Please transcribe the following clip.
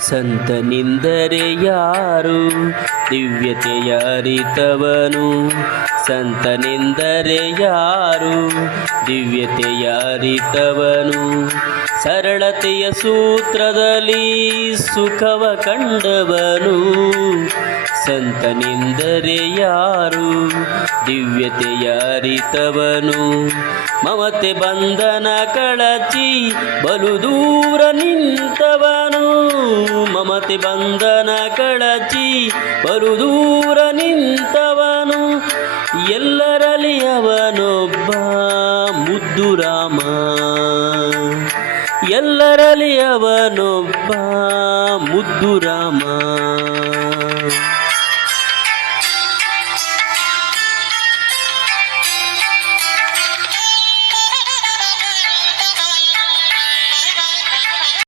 ಸಂತನಿಂದರೆ ಯಾರು? ದಿವ್ಯತೆಯ ಅರಿತವನು. ಸಂತನೆಂದರೆ ಯಾರು? ದಿವ್ಯತೆಯ ಅರಿತವನು. ಸರಳತೆಯ ಸೂತ್ರದಲ್ಲಿ ಸುಖವ ಕಂಡವನು. ಸಂತನೆಂದರೆ ಯಾರು? ದಿವ್ಯತೆಯ ಅರಿತವನು. ಮಮತೆ ಬಂಧನ ಕಳಚಿ ಬಲು ದೂರ ನಿಂತವನು ಮಮತೆ ಬಂಧನ ಕಳಚಿ ಬರುದೂರ ನಿಂತವನು. ಎಲ್ಲರಲ್ಲಿ ಅವನೊಬ್ಬ ಮುದ್ದು ರಾಮ. ಎಲ್ಲರಲ್ಲಿ ಅವನೊಬ್ಬ ಮುದ್ದು ರಾಮ.